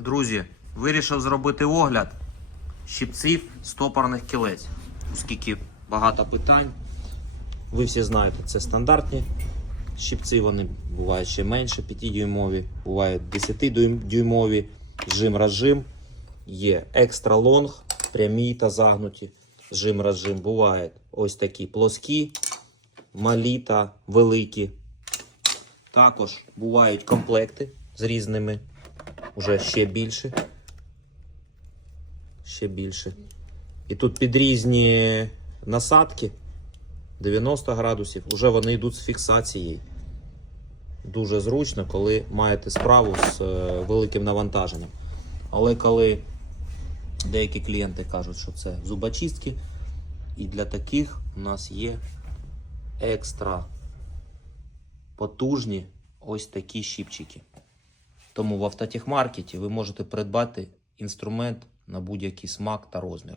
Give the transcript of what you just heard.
Друзі, вирішив зробити огляд щипців стопорних кілець. Оскільки багато питань. Ви всі знаєте, це стандартні щипці, вони бувають ще менше 5-дюймові, бувають 10-дюймові, жим-розжим. Є екстра лонг, прямі та загнуті. Жим-розжим. Бувають ось такі плоскі, малі та великі. Також бувають комплекти з різними, уже ще більше. Ще більше. І тут під різні насадки 90 градусів, уже вони йдуть з фіксацією. Дуже зручно, коли маєте справу з е, великим навантаженням. Але коли деякі клієнти кажуть, що це зубочистки, і для таких у нас є екстра потужні ось такі щипчики. Тому в автотехмаркеті ви можете придбати інструмент на будь-який смак та розмір.